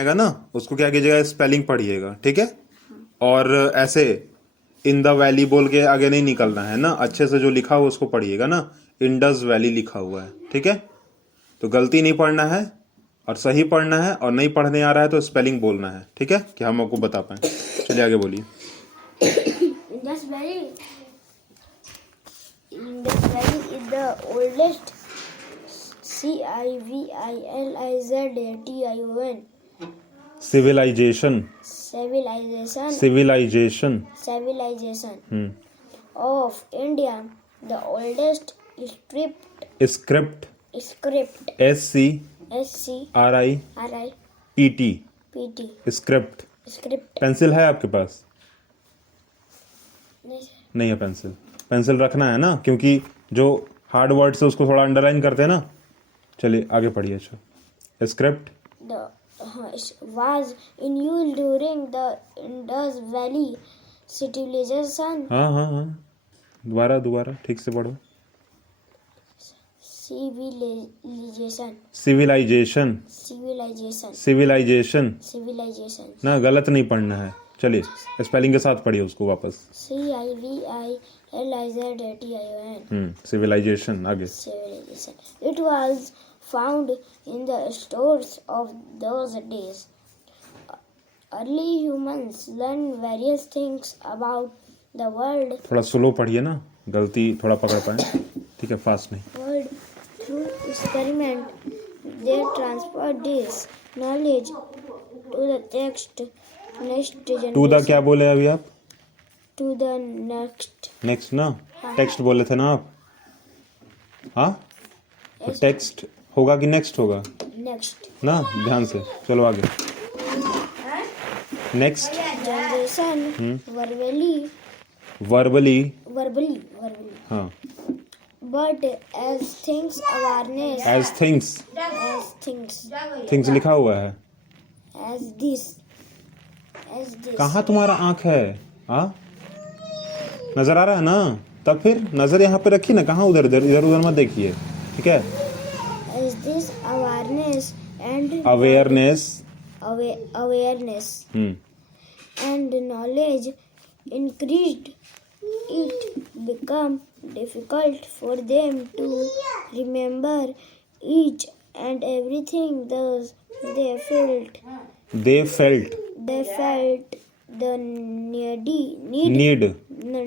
आएगा ना, उसको क्या कीजिएगा, स्पेलिंग पढ़िएगा, ठीक है। और ऐसे इन द वैली बोल के आगे नहीं निकलना है ना, अच्छे से जो लिखा हुआ उसको पढ़िएगा ना। इंडस वैली लिखा हुआ है, ठीक है। तो गलती नहीं पढ़ना है और सही पढ़ना है, और नहीं पढ़ने आ रहा है तो स्पेलिंग बोलना है, ठीक है, कि हम आपको बता पाए। चलिए आगे बोलिए। Indus Valley is the oldest civilization civilization of India, the oldest script script SCRIPT SCRIPT script. script. Pencil है आपके पास? नहीं नहीं है पेंसिल। पेंसिल रखना है ना, क्योंकि जो हार्ड वर्ड से उसको थोड़ा अंडरलाइन करते हैं ना। चलिए आगे पढ़िए। अच्छा, script the was in use during the Indus Valley civilization. हाँ, दोबारा ठीक से पढ़ो। सिविलाइजेशन ना, गलत नहीं पढ़ना है। चलिए स्पेलिंग के साथ पढ़िए उसको वापस। CIVILIZATION. सिविलाइजेशन। आगे। Civilization. It was found in the stores of those days. Early humans learned various things about the world. थोड़ा स्लो पढ़िए ना, गलती थोड़ा पकड़ पाए, ठीक है, फास्ट नहीं। World through experiment. They transferred this knowledge to the next generation. To the क्या बोले अभी आप? To the नेक्स्ट ना, टेक्स्ट बोले थे ना आप। हाँ, तो टेक्स्ट होगा कि नेक्स्ट होगा next ना, ध्यान से। चलो आगे। Next generation. वर्बली। हाँ, But as things awareness. As things लिखा हुआ है। As this. कहाँ तुम्हारा आंख है? हाँ, नजर आ रहा है ना? तब फिर नजर यहाँ पे रखिए ना, कहाँ उधर उधर मत देखिए, ठीक है। As this awareness and awareness and knowledge increased, it became difficult for them to remember each and everything. Thus, they felt the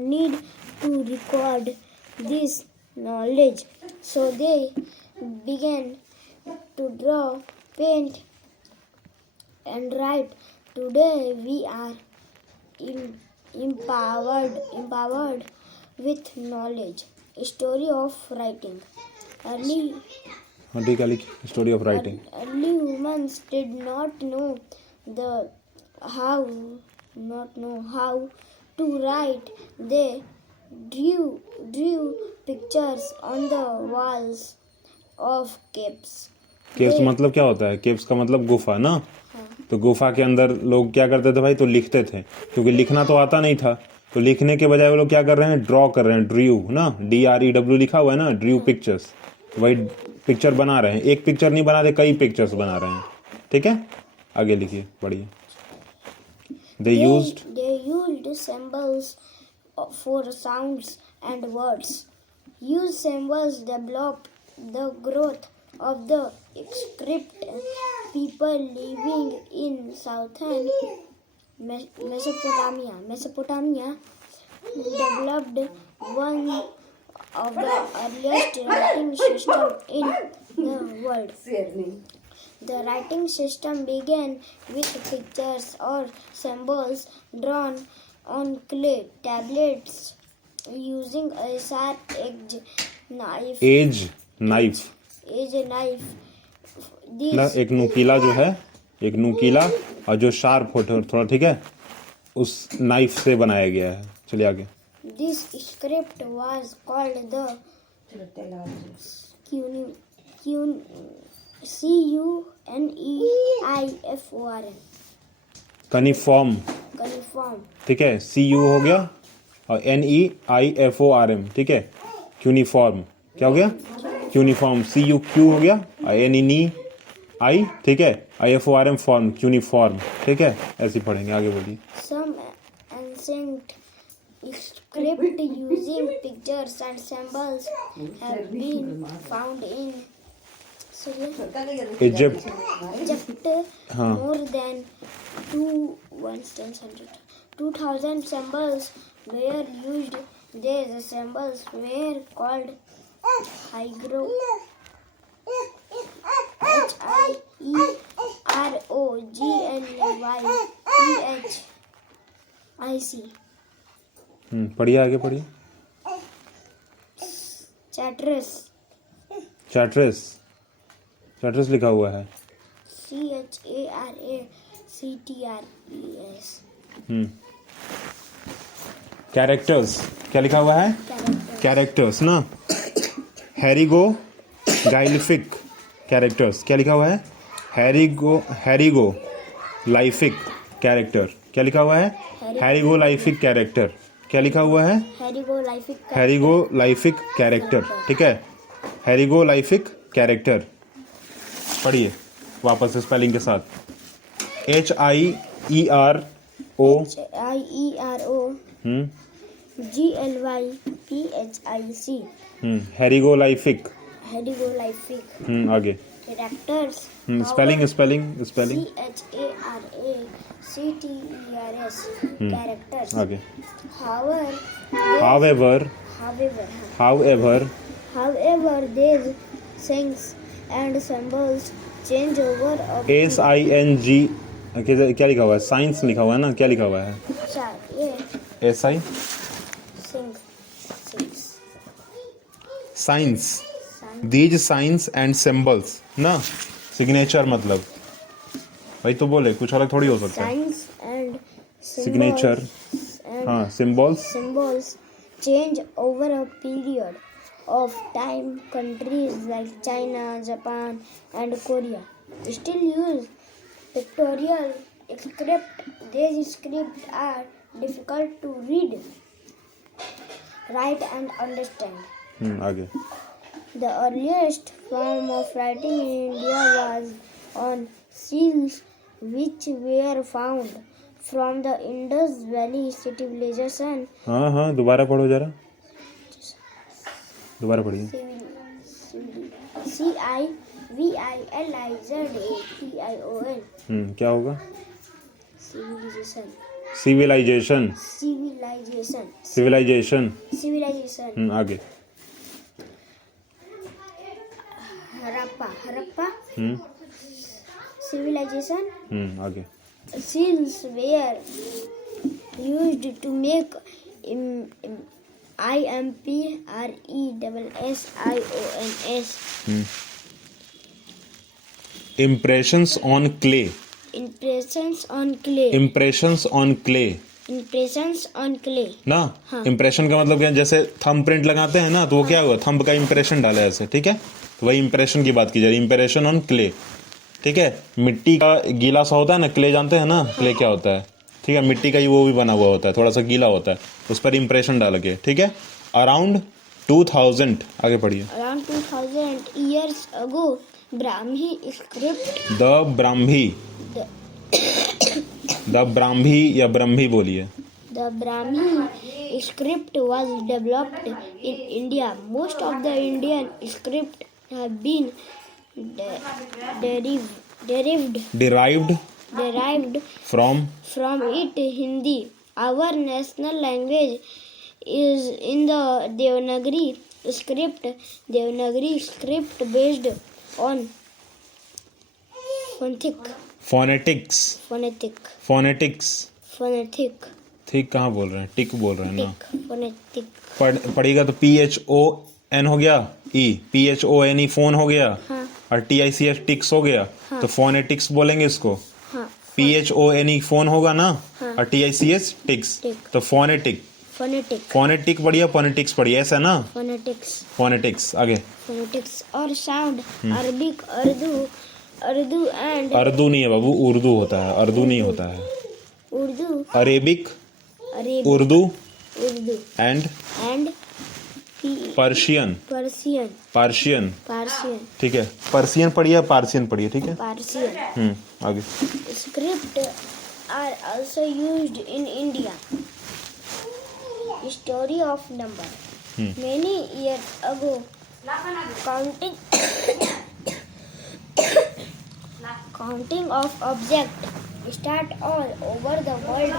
need to record this knowledge. So they began to draw, paint, and write. Today we are empowered with knowledge. Story of writing. Story of writing. Early humans did not know how to write. They drew pictures on the walls of caves. Caves मतलब क्या होता है? Caves का मतलब गुफा ना। तो गुफा के अंदर लोग क्या करते थे भाई? तो लिखते थे, क्योंकि लिखना तो आता नहीं था। तो लिखने के बजाय वो लोग क्या कर रहे हैं? ड्रॉ कर रहे हैं, ड्रू ना, DREW लिखा हुआ है ना, ड्रू पिक्चर्स। वही पिक्चर बना रहे हैं, एक पिक्चर नहीं बना रहे, कई पिक्चर्स बना रहे हैं, ठीक है। आगे लिखिए, पढ़िए। They used symbols for sounds and words. Used symbols developed the growth of the script. People living in southern Mesopotamia developed one of the earliest writing system in the world. The writing system began with pictures or symbols drawn on clay tablets using a sharp-edged knife. Edge knife ना, एक नुकीला जो है, एक नुकीला और जो sharp होता है थोड़ा, ठीक है, उस नाइफ से बनाया गया है। चलिए आगे। This script was called the CUNEIFORM. कनिफॉर्म, ठीक है। CU हो गया और NEIFORM, ठीक है। क्यूनिफॉर्म क्या हो गया? क्यूनिफॉर्म। CUQ हो गया और आई, ठीक है, IFORM फॉर्म, यूनिफॉर्म, ठीक है, ऐसे ही पढ़ेंगे। आगे बोलिए। Some ancient script using pictures and symbols have been found in Egypt, Egypt. हाँ। More than 2,000 symbols were used. These symbols were called hieroglyphic. पढ़िए, आगे पढ़िए। Chartres. चैट्रिस, चैट्रिस लिखा हुआ है। CHARACTRES. कैरेक्टर्स, क्या लिखा हुआ है? Characters. कैरेक्टर्स ना। हैरिगो गाइलिफिक कैरेक्टर्स, क्या लिखा हुआ है? हैरिगो लाइफिक कैरेक्टर, क्या लिखा हुआ है? हैरिगो लाइफिक कैरेक्टर, क्या लिखा हुआ है? हैरिगो लाइफिक कैरेक्टर, ठीक है, हैरिगो लाइफिक कैरेक्टर। पढ़िए वापस स्पेलिंग के साथ। HIERO GLYPHIC. हैरिगोलाइफिक। Hieroglyphic. आगे Characters. Spelling spelling spelling CHARACTERS. Characters. आगे। However, these things and symbols change over a SING, क्या लिखा हुआ है? साइंस लिखा हुआ है ना, क्या लिखा हुआ है? SI science, these signs and symbols ना, सिग्नेचर मतलब, भाई तो बोले कुछ अलग थोड़ी हो सकता है। Signs and सिग्नेचर, हाँ, symbols symbols change over a period of time. Countries like China, Japan, and Korea still use pictorial script. These scripts are difficult to read, write, and understand. आगे। The earliest form of writing in India was on seals, which were found from the Indus Valley civilization. हाँ, दोबारा पढ़ो जरा, दोबारा पढ़िए। CIVILIZATION. क्या होगा? Civilization. Civilization, Civilization. Civilization. Civilization. आगे। Harappa. Hmm Civilization. आगे। Seals were used to make IMPRESSIONS. Impressions on clay, Impressions on clay. Impressions on clay Impressions on clay. ना। इम्प्रेशन का मतलब क्या है? जैसे थंब प्रिंट लगाते हैं ना, तो वो क्या हुआ? थंब का इम्प्रेशन डाला है ऐसे, ठीक है, तो वही इम्प्रेशन की बात की जा रही है, इम्प्रेशन ऑन क्ले, ठीक है। मिट्टी का गीला सा होता है ना, क्ले जानते हैं ना, क्ले क्या होता है, ठीक है, मिट्टी का ही वो भी बना हुआ होता है, थोड़ा सा गीला होता है, उस पर इम्प्रेशन डाल के, ठीक है। अराउंड 2000, आगे पढ़िए। Around 2000 years ago, Brahmi script. The Brahmi या ब्रह्मी बोलिए। The Brahmi script was developed in India. Most of the Indian script have been derived from it. Hindi, our national language, is in the Devanagari script. Devanagari script based on phonetics, ठीक कहाँ बोल रहे हैं? टिक बोल रहे हैं ना। phonetic. पढ़ेगा तो PHON हो गया, PHONE फोन हो गया, हाँ. और TICS टिक्स हो गया, तो फोनेटिक्स बोलेंगे इसको। हाँ. PHONE फोन होगा ना, और TICS टिक्स, तो फोनेटिक बढ़िया, फोनेटिक्स बढ़िया, ऐसा ना, फोनेटिक्स। आगे। Phonetics or sound. Arabic, Urdu and अर्दू नहीं है बाबू, उर्दू होता है, अर्दू नहीं होता है। Urdu, Arabic, Arabic, Urdu Urdu and and Persian Persian, Persian Persian, ठीक है, पर्शियन पढ़िए पार्शियन पढ़िए ठीक है। Persian. आगे। Script are also used in India. Story of number. Many years ago, counting counting of objects start all over the world.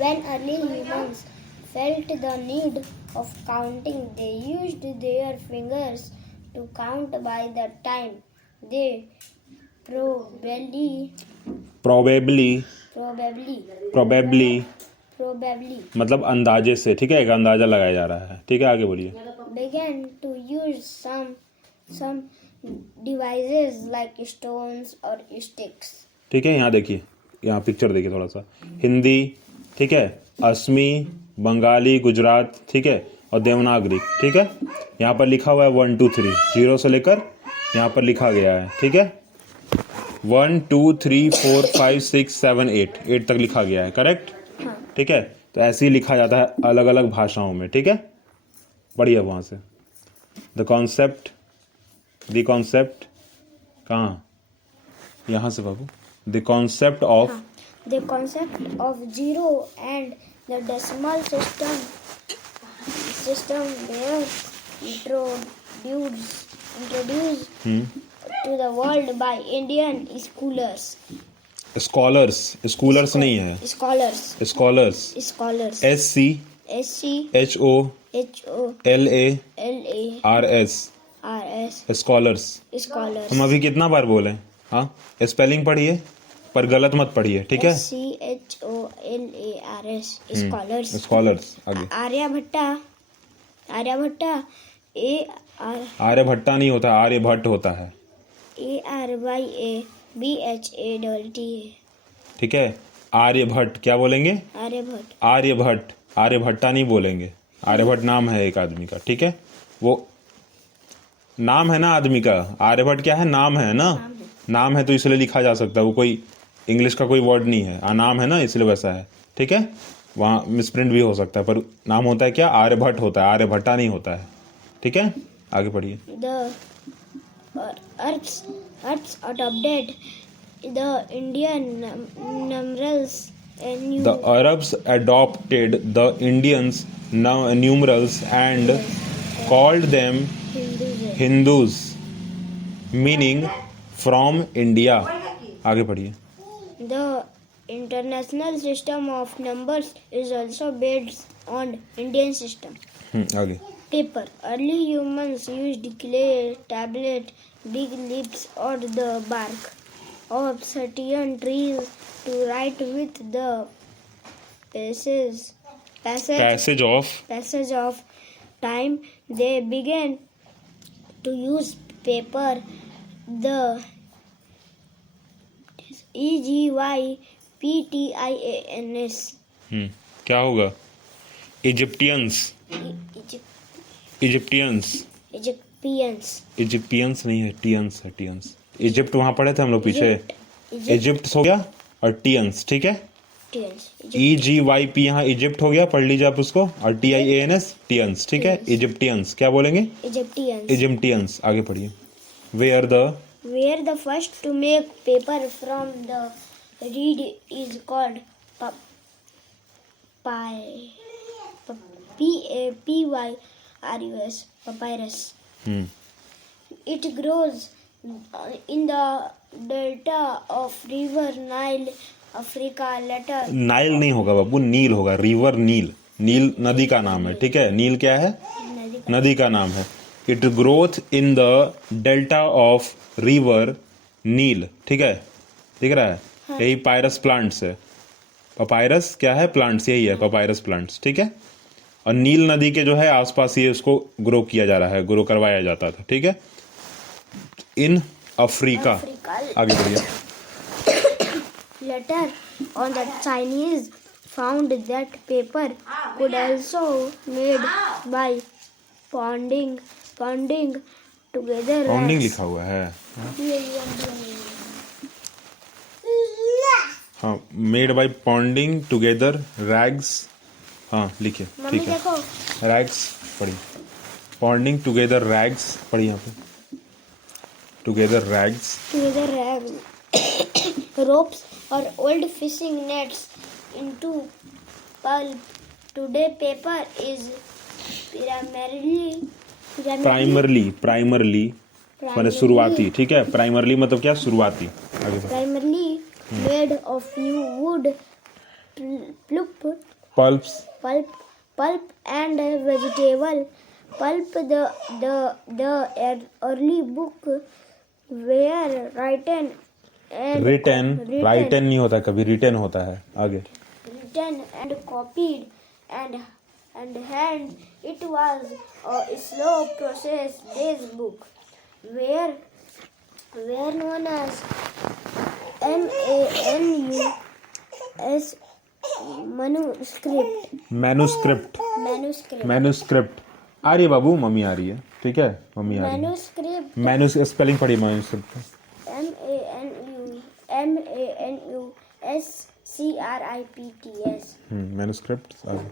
When early humans felt the need of counting, they used their fingers to count by the time. They probably probably probably probably probably मतलब अंदाजे से, ठीक है, एक अंदाजा लगाया जा रहा है, ठीक है, आगे बोलिए। began to use some devices like stones or sticks. ठीक है, यहाँ देखिए, यहाँ पिक्चर देखिए थोड़ा सा, हिंदी ठीक है, असमी, बंगाली, गुजरात ठीक है, और देवनागरी ठीक है। यहाँ पर लिखा हुआ है 1 2 3 जीरो से लेकर यहाँ पर लिखा गया है, ठीक है, 1 2 3 4 5 6 7 8 तक लिखा गया है, करेक्ट, हाँ. ठीक है। तो ऐसे ही लिखा जाता है अलग अलग भाषाओं में, ठीक है। पढ़िए वहाँ से, द कॉन्सेप्ट कहाँ, यहाँ से बाबू, the concept of The concept of zero and the decimal system were introduced to the world by Indian scholars. Scholars नहीं है, scholars Scholars. SC HO LA RS scholars. Scholars. हम अभी कितना बार बोले, हाँ, स्पेलिंग पढ़िए पर गलत मत पढ़िए, ठीक है। SCHOLARS. Scholars. स्कॉलर्स। आगे। आर्यभट्टा आर्यभट्टा नहीं होता, आर्यभट्ट होता है, ARYABHATT. ठीक है। आर्यभट्ट क्या बोलेंगे, आर्यभट्ट, आर्यभट्टा नहीं बोलेंगे। आर्यभट्ट नाम है एक आदमी का, ठीक है, वो नाम है ना आदमी का। आर्यभट्ट क्या है, नाम है ना, नाम है तो इसलिए लिखा जा सकता है, वो कोई इंग्लिश का कोई वर्ड नहीं है, नाम है ना इसलिए वैसा है, ठीक है। वहाँ मिसप्रिंट भी हो सकता है, पर नाम होता है क्या, आर्यभट्ट होता है, आर्यभट्टा नहीं होता है, ठीक है। आगे पढ़िए। The Earth's adopted the Indian numerals and The Arabs adopted the Indians numerals and called them Hindus, meaning from India. आगे पढ़िए। The international system of numbers is also based on Indian system. आगे। Paper. Early humans used clay, tablet, big leaves, or the bark of certain trees to write with the passage of time. They began to use paper. The EGYPTIANS. क्या होगा, Egyptians, Egyptians नहीं है, टियंस है, टियंस। Egypt वहां पढ़े थे हम लोग पीछे, इजिप्ट हो गया, और टियंस, ठीक है। EGYP यहाँ इजिप्ट हो गया, पढ़ लीजिए आप उसको, और TIANS टियंस, ठीक है। इजिप्टियंस क्या बोलेंगे, इजिप्टियंस। आगे पढ़िए। Were the first to make paper from the reed is called PAPYRUS, papyrus. It grows in the delta of river Nile, Africa. Later Nile नहीं होगा बाबू, नील होगा, रिवर नील, नील नदी का नाम है, ठीक है। नील क्या है, नदी का नाम है। It growth in the delta of river Nile, ठीक है, दिख रहा है। यही पायरस प्लांट्स है, पपायरस क्या है, प्लांट्स, यही है पपायरस प्लांट्स, ठीक है। और नील नदी के जो है आसपास ये उसको ग्रो किया जा रहा है, ग्रो करवाया जाता था, ठीक है, इन अफ्रीका। आगे बढ़िए। Later on, the Chinese found that paper could also made by ponding together. पॉन्डिंग लिखा हुआ है, हाँ, मेड बाय पॉन्डिंग टुगेदर रैग्स, हाँ लिखिए, ठीक है। रैग्स पढ़िए। पॉन्डिंग टुगेदर रैग्स, पढ़िए यहाँ पे, together rags, together ropes or old fishing nets into pulp. Today, paper is primarily माने शुरुआती, ठीक है, प्राइमरली मतलब क्या, शुरुआती, आगे बढ़ो। primarily made of new wood, pulps, pulp and vegetable pulp. The early book were written written नहीं होता कभी, रिटन होता है, आगे। and copied and hand. It was a slow process. This book were known as manuscript. Manuscript आ रही है बाबू, mummy आ रही है, ठीक है, मम्मी आ रही है। Manuscript. स्पेलिंग पढ़िए मैन्युस्क्रिप्ट। manuscripts मैन्युस्क्रिप्ट, आगे।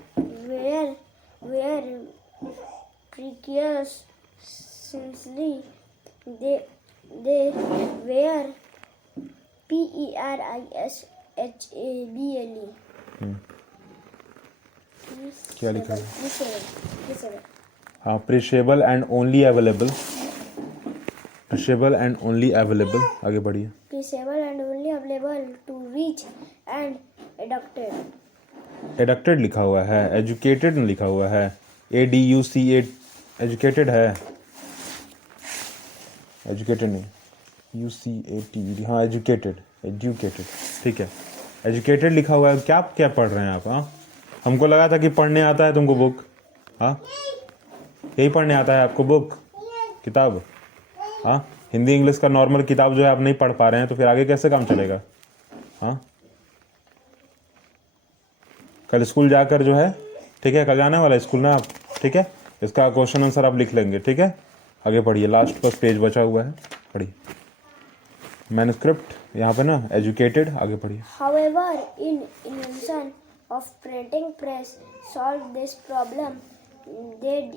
were precocious since they were perishably. क्या लिखा है? Preservable. हाँ, perishable and only available, perishable and only available, आगे बढ़िए। Preservable and only available to reach and adopted. Adducted लिखा हुआ है, एजुकेटेड नहीं लिखा हुआ है, ADUCA, एजुकेटेड है, एजुकेटेड नहीं, UCAT, हाँ एजुकेटेड, ठीक है, एजुकेटेड लिखा हुआ है। क्या पढ़ रहे हैं आप? हाँ, हमको लगा था कि पढ़ने आता है तुमको बुक, हाँ यही पढ़ने आता है आपको बुक, किताब, हाँ हिंदी इंग्लिश का नॉर्मल किताब जो है आप नहीं पढ़ पा रहे हैं, तो फिर आगे कैसे काम चलेगा? हाँ, कल स्कूल जाकर जो है, ठीक है, कल जाने वाला है स्कूल ना आप, ठीक है, इसका क्वेश्चन आंसर आप लिख लेंगे, ठीक है, आगे पढ़िए, लास्ट बस पेज बचा हुआ है, पढ़िए। मैन्युस्क्रिप्ट यहाँ पे ना, एजुकेटेड, आगे पढ़िए। However, invention of printing press solved this problem. The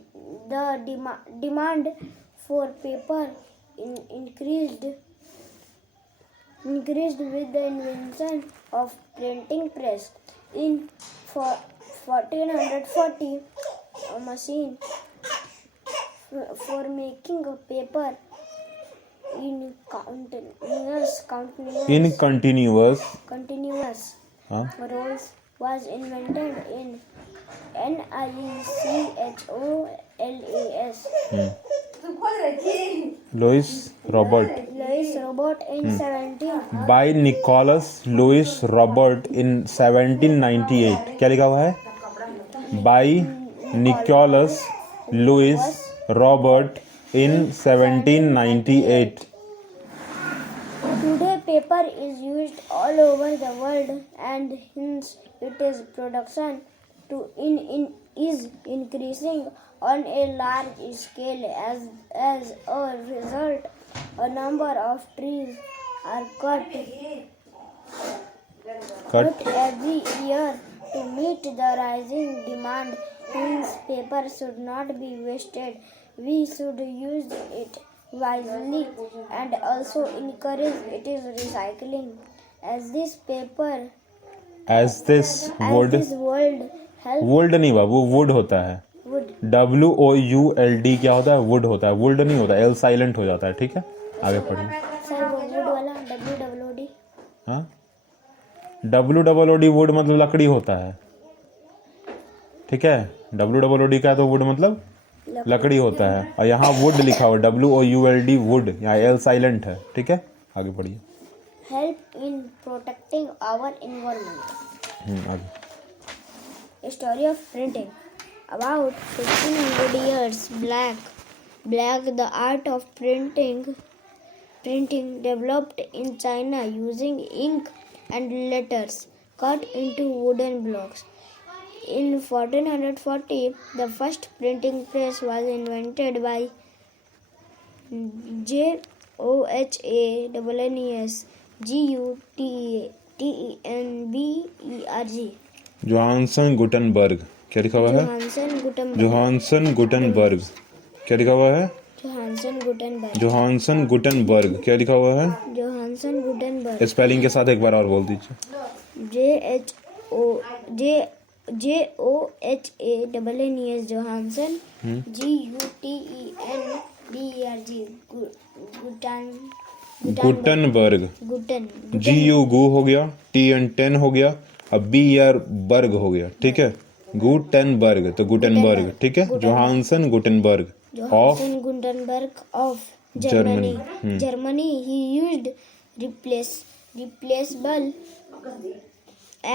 demand for paper increased with the invention of printing press. In 1440, a machine for making a paper in continuous हाँ, rolls was invented in NICHOLAS. Louis Robert, in 17. By Nicholas Louis Robert in 1798, क्या लिखा हुआ है? By Nicholas Louis Robert in 1798। Today, paper is used all over the world, and hence its production is increasing on a large scale. As a result, a number of trees are cut every year to meet the rising demand. Hence, paper should not be wasted. We should use it wisely and also encourage its recycling. As this world helps would नहीं बाबू, would होता है, wood. WOULD क्या होता है? Would होता है, would नहीं होता, L साइलेंट हो जाता है, ठीक है, आगे पढ़िए। सर वो वुड वाला WWOD. हाँ, WOOD वुड मतलब लकड़ी होता है, ठीक है, WOOD का तो वुड मतलब लकड़ी होता है, और यहाँ वुड लिखा हुआ WOULD वुड, यहाँ L साइलेंट है, ठीक है, आगे पढ़िए। Help in protecting our environment. आगे। A story of printing. About 1500 years back, the art of printing developed in China using ink and letters cut into wooden blocks. In 1440, the first printing press was invented by JOHANNES GUTENBERG. Johansson Gutenberg, क्या लिखा हुआ है? Johansson Gutenberg, क्या लिखा हुआ है? Johansson Gutenberg. Johansson Gutenberg. क्या लिखा हुआ है? Johansson Gutenberg. स्पेलिंग के साथ एक बार और बोल दीजिए। JOHANNES Johansson. GUTENBERG Gutenberg. गुटन GU गु हो गया, TN टेन हो गया, अब BR बर्ग हो गया, ठीक है। गुटेनबर्ग तो गुटेनबर्ग, ठीक है। Johansson Gutenberg of Johansson Gutenberg of Germany. Germany. He used replaceable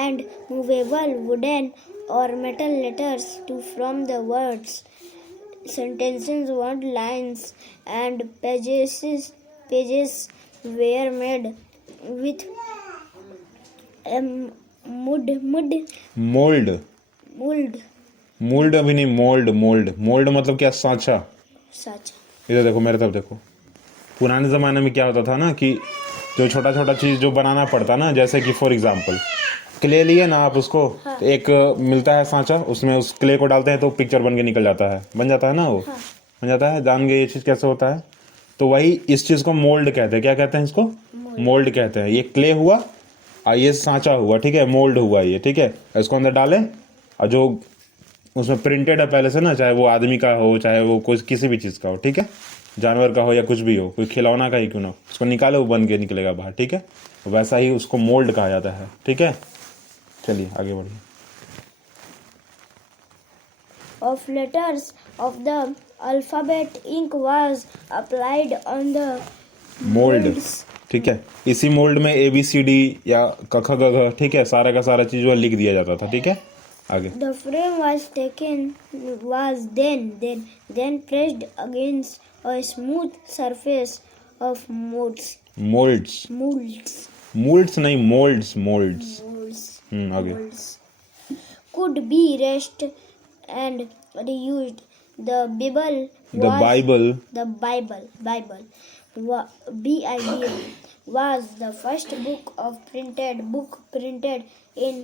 and movable wooden or metal letters to form the words. Sentences, word lines, and pages were made with mold. Mould. Mould अभी नहीं, mould. Mould मतलब क्या? सांचा। Such. इधर देखो, मेरे तरफ देखो। पुराने ज़माने में क्या होता था ना कि जो छोटा छोटा चीज़ जो बनाना पड़ता ना, जैसे कि फॉर एग्जांपल क्ले लिए ना आप उसको, तो एक मिलता है सांचा, उसमें उस क्ले को डालते हैं तो पिक्चर बन के निकल जाता है, बन जाता है ना वो। बन जाता है, जान गए ये चीज़ कैसे होता है। तो वही इस चीज़ को मोल्ड कहते हैं। क्या कहते हैं इसको? मोल्ड कहते हैं। ये क्ले हुआ और ये सांचा हुआ, ठीक है, मोल्ड हुआ ये, ठीक है। इसको अंदर डालें और जो उसमें प्रिंटेड है पहले से ना, चाहे वो आदमी का हो, चाहे वो कोई किसी भी चीज़ का हो, ठीक है, जानवर का हो या कुछ भी हो, कोई खिलौना का ही क्यों ना हो, उसको निकाले वो बन के निकलेगा बाहर, ठीक है। वैसा ही उसको मोल्ड कहा जाता है, ठीक है। चलिए आगे बढ़िए। Of letters of the alphabet, ink was applied on the mould, molds. ठीक है। इसी मोल्ड में ABCD या क ख ग घ, ठीक है, सारा का सारा चीज वो लिख दिया जाता था, ठीक है। आगे। The frame was then pressed against a smooth surface of molds. Moulds नहीं, मोल्ड्स। आगे। Molds could be erased and reused. The Bible was the first book printed in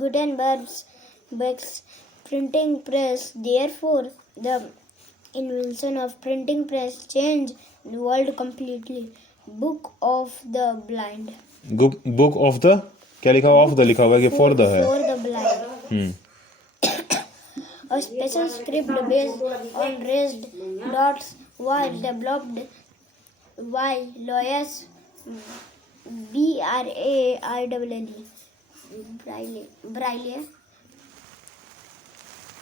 Gutenberg's printing press. Therefore, the invention of printing press changed the world completely. Book of the blind. Book of the, क्या लिखा हुआ? Of the लिखा हुआ है कि for the है? For the blind. A special script based on raised dots was developed by Louis Braille.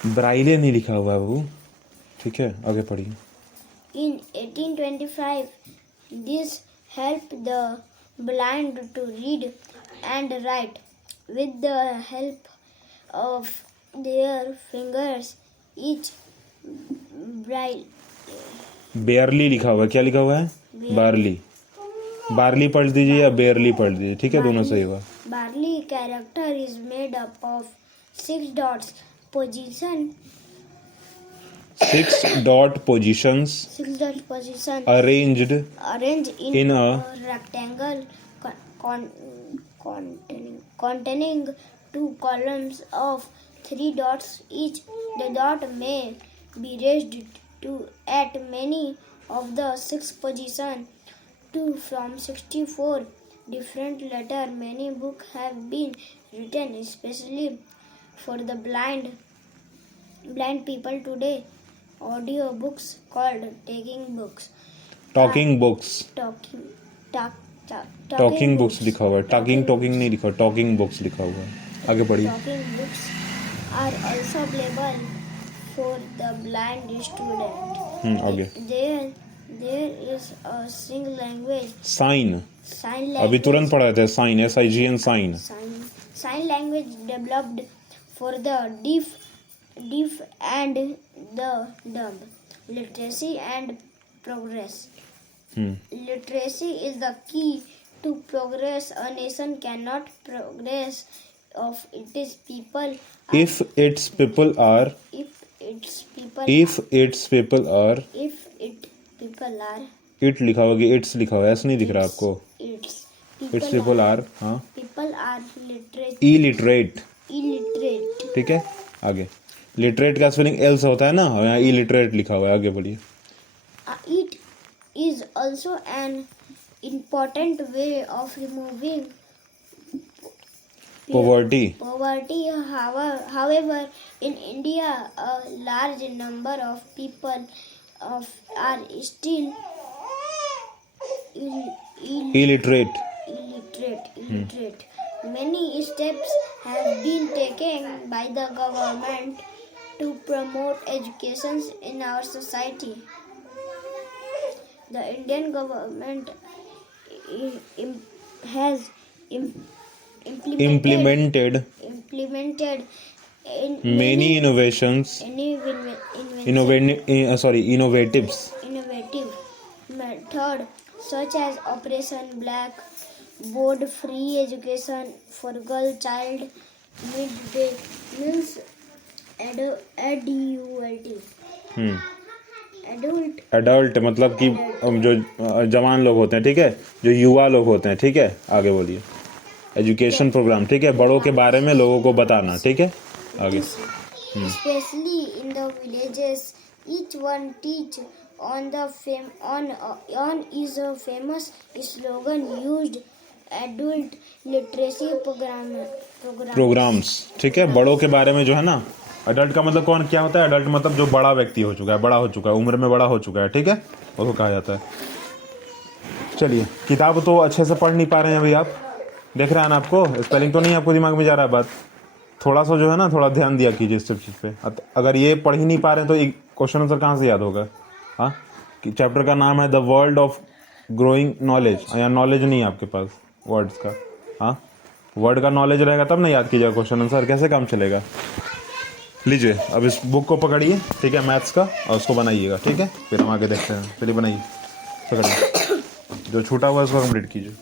ब्राइले नहीं लिखा हुआ है वो, ठीक है। आगे पढ़िए। In 1825, this helped the blind to read and write with the help of their fingers. Each braille बेयरली लिखा हुआ है। क्या लिखा हुआ है? बारली पढ़ दीजिए या बेयरली पढ़ दीजिए, ठीक है, दोनों सही हुआ। barley character is made up of 6 dots position 6 dot positions arranged in in a a rectangle containing 2 columns of 3 dots each. The dot may be raised to at many of the 6 positions to from 64 different letters. Many books have been written especially for the blind people today. Audio books called talking books लिखा हुआ है। Talking नहीं लिखा, talking books लिखा हुआ है। आगे पढ़िए। Talking books are also available for the blind student. आगे। There is a sign language. Sign अभी तुरंत पढ़ा थे, sign SIGN sign. Sign language developed for the deaf and the dumb. Literacy and progress. Literacy is the key to progress. A nation cannot progress if its people are it लिखा हुआ कि it's लिखा हुआ है, ऐसा नहीं दिख रहा आपको? इट्स पीपल आर, हाँ, illiterate. इलिटरेट, ठीक है। आगे। लिटरेट का स्पेलिंग एल्स होता है ना, और यहाँ इलिटरेट लिखा हुआ है। आगे बोलिए। It is also an important way of removing poverty. poverty. However, in India, a large number of people are still illiterate. illiterate. Many steps have been taken by the government to promote education in our society. The Indian government has implemented implemented many innovations, innovatives innovative method such as Operation Black Board, free education for girl child, midday meals, adult adult मतलब कि जो जवान लोग होते हैं, ठीक है, जो युवा लोग होते हैं, ठीक है। आगे बोलिए। एजुकेशन प्रोग्राम, ठीक है, बड़ों के बारे में लोगों को बताना, ठीक है। आगे। especially in the villages. Each one teach on the on is a famous slogan used adult literacy programmes, ठीक है, बड़ों के बारे में जो है ना। अडल्ट का मतलब कौन क्या होता है? अडल्ट मतलब जो बड़ा व्यक्ति हो चुका है, बड़ा हो चुका है, उम्र में बड़ा हो चुका है, ठीक है, उसको कहा जाता है। चलिए, किताब तो अच्छे से पढ़ नहीं पा रहे हैं अभी आप, देख रहे हैं ना, आपको स्पेलिंग तो नहीं आपको दिमाग में जा रहा है बात। थोड़ा सा जो है ना, थोड़ा ध्यान दिया कीजिए इस सब चीज़ पे। अगर ये पढ़ ही नहीं पा रहे हैं तो क्वेश्चन आंसर कहाँ से याद होगा? हाँ, कि चैप्टर का नाम है the world of growing knowledge, या नॉलेज नहीं है आपके पास वर्ड्स का। हाँ, वर्ड का नॉलेज रहेगा तब ना याद कीजिएगा क्वेश्चन आंसर, कैसे काम चलेगा? लीजिए, अब इस बुक को पकड़िए, ठीक है, मैथ्स का, और उसको बनाइएगा, ठीक है, फिर हम आगे देखते हैं। चलिए बनाइए, पकड़िए, जो छूटा हुआ है उसको कंप्लीट कीजिए।